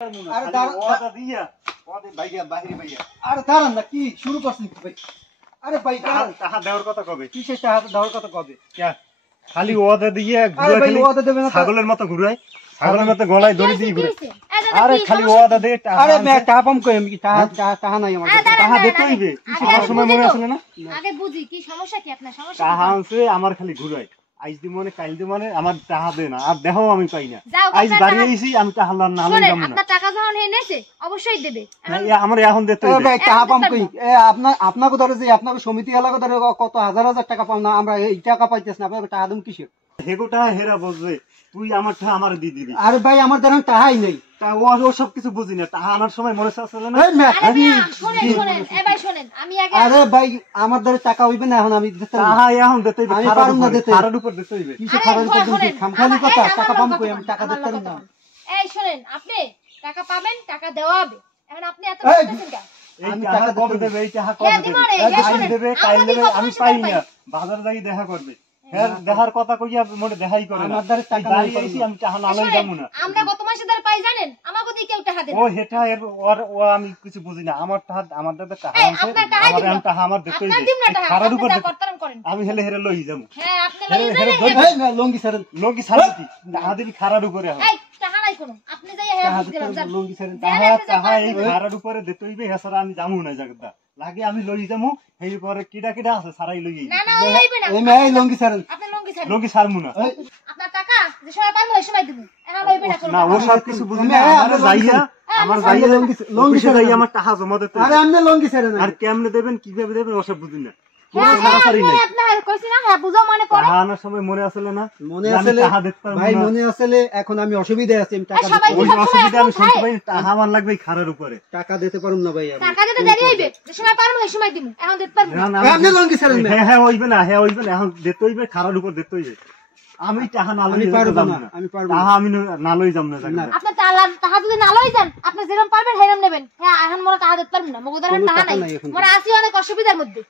আরে দাঁড়ান দিয়া ওদের ভাইয়া বাহিরে ভাইয়া আরে দাঁড়ান না কি শুরু করছেন ভাই আরে ভাই টাকা দেওয়ার কথা কবে কিসের টাকা দেওয়ার কথা কবে খালি ওদা দিয়ে ঘুরে খালি ওদা দেবে না ছাগলের মতো ঘুরায় ছাগলের মতো গলায় দড়ি দিয়ে ঘুরে আরে খালি ওদা দে আরে মে টাকা পাম কই আমি টাকা নাই আমার টাকা দিতে হইবে কিসের সময় মনে আছে না আগে বুঝি কি সমস্যা কি আপনার সমস্যা টাকা আছে আমার খালি ঘুরায় আইজ দি মনে কাল দি মনে আমার টাকা দে না আর দেখাও আমি পাই না আইজ বাড়ি আইছি আমি টাকা লান না লই যাম না আপনার টাকা যখন এনেছে অবশ্যই দেবে আমার এখন দিতে হইবে টাকা পাম কই আপনাকে ধরে যে আপনাকে সমিতি এলাকা ধরে কত হাজার হাজার টাকা পাও না আমরা এই টাকা পাইতেছ না আপনাকে টাকা দেন কিসের হেগোটা হেরা বুঝবে তুই আমার টাকা আমার দি দিবি আরে ভাই আমার ধরেন টাকাই নাই তা ও সব কিছু বুঝি না টাকা আনার সময় মনে আছে না শুনেন এ ভাই শুনেন আমি আগে আরে ভাই আমার ধরে টাকা হইবে না এখন আমি দিতে টাকা এখন দিতে হইবে আমি পারুম না দিতে খারার উপর দিতে হইবে কিসে খারার উপর দিতে খামখালি কথা টাকা পাম কই আমি টাকা দিতে পারুম না এই শুনেন আপনি টাকা পাবেন টাকা দেওয়া হবে এখন আপনি এত বলতেছেন কেন আমি টাকা কবে দেব এই টাকা কবে দেব কাল দেবে আমি পাই না বাজার যাই দেখা করবে হ্যাঁ দেখার কথা কইয়া মনে দেখাই করে না আমার টাকা নাই আইছি আমি টাকা না লই যামু না আমরা গত মাসে ধরে পাই জানেন আমাকে দিয়ে কেউ টাকা দেন ও হেটা এর ও আমি কিছু বুঝি না আমার টাকা আমার দাদা টাকা আছে আমার টাকা আমার দেখতেই খারার উপর আমি হেলে হেরে লই যামু হ্যাঁ আপনি লই যাবেন না লঙ্গি ছাড়েন কি টাকা দিবি খারার উপরে এই টাকা নাই কোনো আপনি যাই হ্যাঁ দিলাম যান লঙ্গি ছাড়েন টাকা এই খারার উপরে দেখতেইবে হেসারা আমি যামু না জায়গাটা লাগে আমি লই যামু এই পরে কিডা কিডা আছে সারাই লই না না ওই হইবে না এই মেই লঙ্গি ছাড়েন আপনি লঙ্গি ছাড়েন লঙ্গি ছাড়মু না আপনার টাকা যে সময় পাবো ওই সময় দিব এখন হইবে না না ও সব কিছু বুঝি না আমার যাইয়া লঙ্গি ছাড়াই আমার টাকা জমা দিতে আরে আপনি লঙ্গি ছাড়েন আর কেমনে দেবেন কিভাবে দেবেন ওসব বুঝি না মনে আসলে না মনে আসলে ভাই মনে আসলে এখন আমি অসুবিধায় আছি আমি টাকা অসুবিধা আমি শুনতে পাই টাকা আমার লাগবে খারার উপরে টাকা দিতে পারুম না ভাই টাকা দিতে দেরি হইবে যে সময় পারবো ওই সময় দিব এখন দিতে পারবো না আপনি লঙ্গি ছাড়েন হ্যাঁ হ্যাঁ হইবে না এখন দিতে হইবে খারার উপর দিতে হইবে আমি টাকা না লই পারবো না আমি পারবো টাকা আমি না লই যাম না জায়গা আপনি টাকা যদি না লই যান আপনি যেরকম পারবেন হেরম নেবেন হ্যাঁ এখন মোরা টাকা দিতে পারবো না মগদার টাকা নাই মোরা আছি অনেক অসুবিধার মধ্যে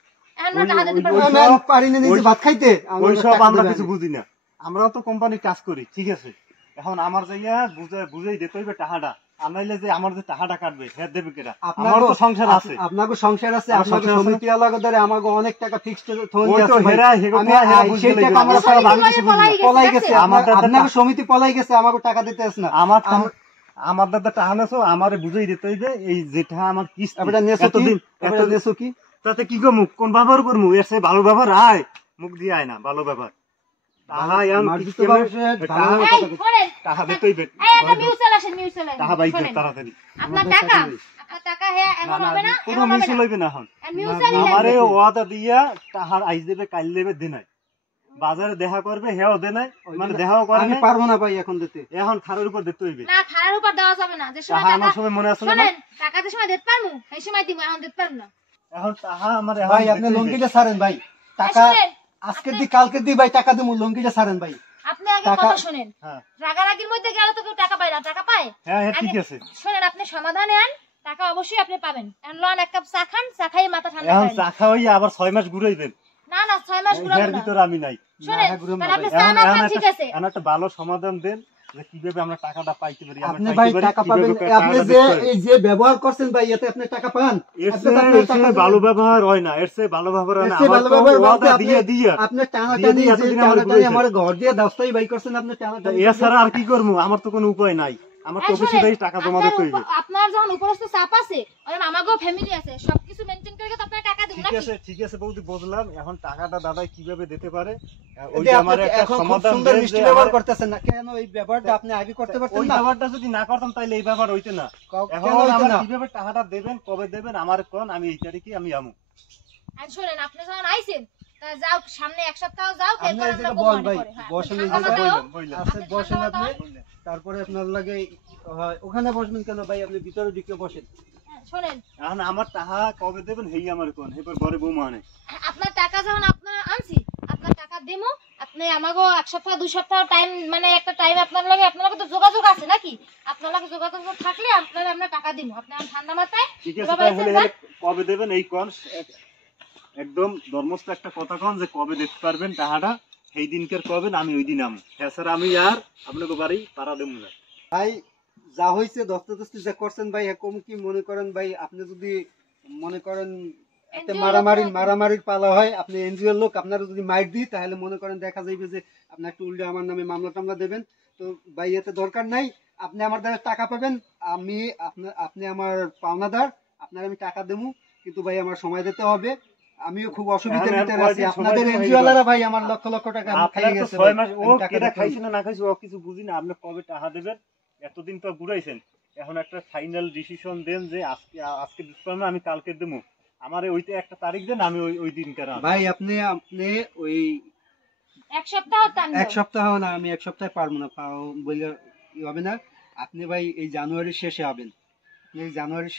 আমরাও তো কোম্পানি কাজ করি ঠিক আছে এখন আমার জায়গা বুঝাই দিতে হইবে টাকাটা আনাইলে যে আমার যে টাকাটা কাটবে হ্যাঁ দেবে কেটা আমার তো সংসার আছে আপনাকে সংসার আছে আপনাকে সমিতি আলাদা ধরে আমাকে অনেক টাকা ফিক্সড পলাই গেছে আপনাকে সমিতি পলাই গেছে আমাকে টাকা দিতে আস না আমার দাদা টাকা নেছো আমারে বুঝাই দিতে হইবে এই যেটা আমার কিস্তি নেছো কি তাতে কি গো মুখ কোন ব্যবহার করমু এর সে ভালো ব্যবহার আয় মুখ দিয়ে আয় না ভালো ব্যবহার বাজারে দেখা করবে হেও দে নাই মানে দেখাও করে আমি পারবো না ভাই এখন দিতে এখন খারার উপর দিতে হইবে না খারার উপর দেওয়া যাবে না যে সময় মনে আছে না টাকা যে সময় দিতে পারমু সেই সময় দিব এখন দিতে পারবো না এখন টাকা আমার ভাই আপনি লঙ্কিটা ছাড়েন ভাই টাকা আজকে দি কালকে দি ভাই টাকা দিমু লঙ্কিটা ছাড়েন ভাই আপনি আগে কথা শুনেন রাগারাগির মধ্যে গেলে তো কেউ টাকা পায় না টাকা পায় হ্যাঁ ঠিক আছে শুনেন আপনি সমাধানে আন টাকা অবশ্যই আপনি পাবেন এখন লন এক কাপ চা খান চা খাই মাথা ঠান্ডা করেন এখন চা খাওয়াই আবার 6 মাস ঘুরাইবেন না না 6 মাস ঘুরাবো না এর ভিতর আমি নাই শুনেন আপনি চা না খান ঠিক আছে এখন একটা ভালো সমাধান দেন কিভাবে আমরা টাকাটা পাইতে পারি আপনি ভাই টাকা পাবেন আপনি যে এই যে ব্যবহার করছেন ভাই এতে আপনি টাকা পান আপনি ভালো ব্যবহার হয় না এর চেয়ে ভালো ব্যবহার হয় না আমার ওয়াদা দিয়ে আপনি টানাটানি যে টানাটানি আমার ঘর দিয়ে দাস্তাই ভাই করছেন আপনি টানাটানি এছাড়া আর কি করব আমার তো কোনো উপায় নাই আমার তো বেশি ভাই টাকা জমা দিতে হইবে আপনার যখন উপরস্থ চাপ আছে আর আমাগো ফ্যামিলি আছে সবকিছু মেইনটেইন করে তো আপনার টাকা দেব না ঠিক আছে বৌদি বুঝলাম এখন টাকাটা দাদাই কিভাবে দিতে পারে ওই আমার একটা সমাধান দেন যে ব্যবহার করতেছেন না কেন এই ব্যাপারটা আপনি আগে করতে পারতেন না ওই ব্যাপারটা যদি না করতাম তাইলে এই ব্যাপার হইতো না এখন আমার কিভাবে টাকাটা দিবেন কবে দিবেন আমার কোন আমি এই তারিখে আমি আমু আর শুনেন আপনি যখন আইছেন যাও সামনে এক সপ্তাহ যাও এরপর আমরা বল ভাই বসেন আছে বসেন আপনি তারপরে আপনার লাগে ওখানে বসবেন কেন ভাই আপনি ভিতরে ঢুকে বসেন শুনেন এখন আমার টাকা কবে দেবেন হেই আমার কোন এবার ঘরে বউ মানে আপনার টাকা যখন আপনারা আনছি আপনার টাকা দেমু আপনি আমাগো এক সপ্তাহ দুই সপ্তাহ টাইম মানে একটা টাইম আপনার লাগে আপনার লাগে তো যোগাযোগ আছে নাকি আপনার লাগে যোগাযোগ থাকলে আপনারা আমরা টাকা দিমু আপনি ঠান্ডা মাথায় ঠিক আছে তাহলে কবে দেবেন এই কোন একদম ধর্মস্থ একটা কথা কোন যে কবে দিতে পারবেন টাকাটা সেই দিনকার কবেন আমি ওই দিন আম এছাড়া আমি আর আপনাকে বাড়ি পাড়া দেবো না ভাই যা হয়েছে দস্তদস্তি যা করছেন ভাই কম কি মনে করেন ভাই, আপনি যদি মনে করেন একটা মারামারির পালা হয়, আপনি এনজিওর লোক, আপনারা যদি মাইর দিই তাহলে মনে করেন দেখা যাইবে যে আপনি একটা উল্টে আমার নামে মামলা টামলা দেবেন। তো ভাই এতে দরকার নাই, আপনি আমার দ্বারা টাকা পাবেন, আমি আপনি আমার পাওনাদার, আপনার আমি টাকা দেবো, কিন্তু ভাই আমার সময় দিতে হবে। আমিও খুব অসুবিধার ভিতরে আছি, আপনাদের এনজিওলারা ভাই আমার লক্ষ লক্ষ টাকা খাইয়ে গেছে। 6 মাস ও কেটা খাইছে না খাইছে ও কিছু বুঝি না, আপনি কবে টাকা দেবেন? এতদিন তো ঘুরাইছেন, এখন একটা ফাইনাল ডিসিশন দেন যে আজকে দিতে পারবো না, আমি কালকে দেবো। আমারে ওইটা একটা তারিখ দেন, আমি ওই দিন কারা ভাই আপনি ওই এক সপ্তাহ না, আমি এক সপ্তাহে পারবো না, বললে হবে না। আপনি ভাই এই জানুয়ারির শেষে হবেন, জানুয়ারির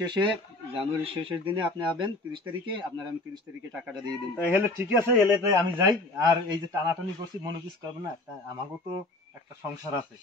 শেষের দিনে আপনি হবেন 30 তারিখে, আপনার আমি 30 তারিখে টাকাটা দিয়ে দিন। তাহলে ঠিক আছে, এলে আমি যাই। আর এই যে টানাটানি করছি মনে কিছু করবে না, আমাকেও তো একটা সংসার আছে।